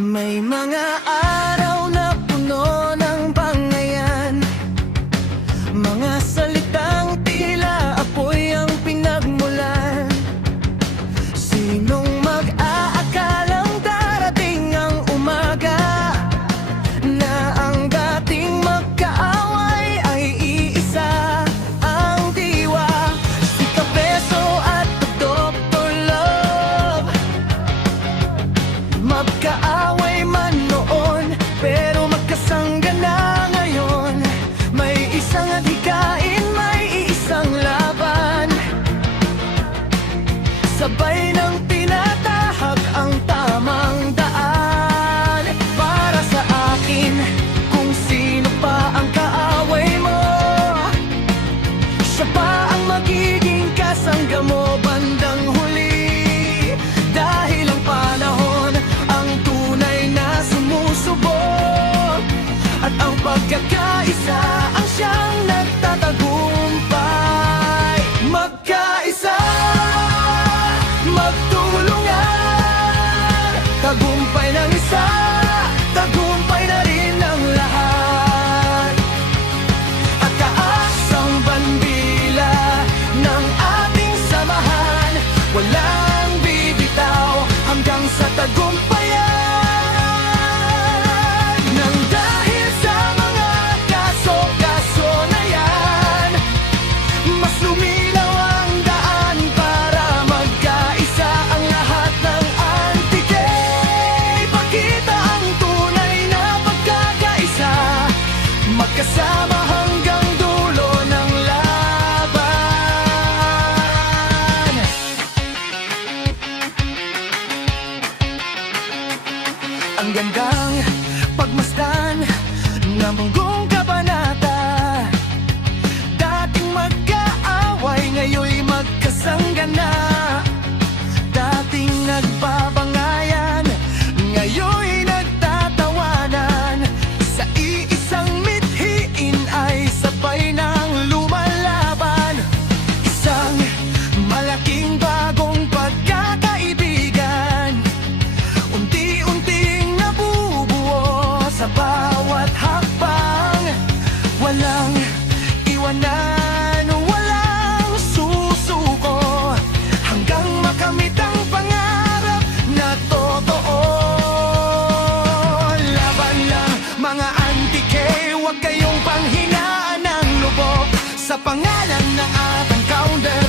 May mga araw na puno ng bangayan, mga salitang tila apoy ang pinagmulan. Sinong mag-aakalang darating ang umaga na ang dating magkaaway ay iisa ang diwa. Si Kapeso at Dr. Love, magkaaway man noon pero magkasangga na ngayon. May isang adhikain, may isang laban, sabay ng tinatahak ang tamang daan. Para sa akin, kung sino pa ang kaaway mo, siya pa ang magiging kasangga mo bandang huli. Dahil ang panahon ang tunay na sumusubok, at ang pagkakaisa ang siyang nagtatagumpay. Magkaisa, magtulungan, tagumpay ng isa, tagumpay na rin ng lahat. At taas-ang bandila ng ating samahan, walang bibitaw hanggang sa tagumpayan. Nang dahil sa mga kaso-kaso na yan, mas luminaw ang daan para magkaisa ang lahat ng antike. Pakita ang tunay na pagkakaisa, magkasama hanggang dulo ng laban. Ang gandang pagmasdan ng buong kabanata, dating magkaaway ngayon'y magkasangga na. Dating nagbabangayan, ngayon'y nagtatawanan. Sa iisang mithiin ay sabay ng lumalaban. Isang malaking bagong pagkakaibigan, unti-unting nabubuo sa bawat hakbang. Walang iwanan, walang susuko, hanggang makamit ang pangarap na totoo. Laban lang mga antike, huwag kayong panghinaan ng lubog. Sa pangalan ng ating founder,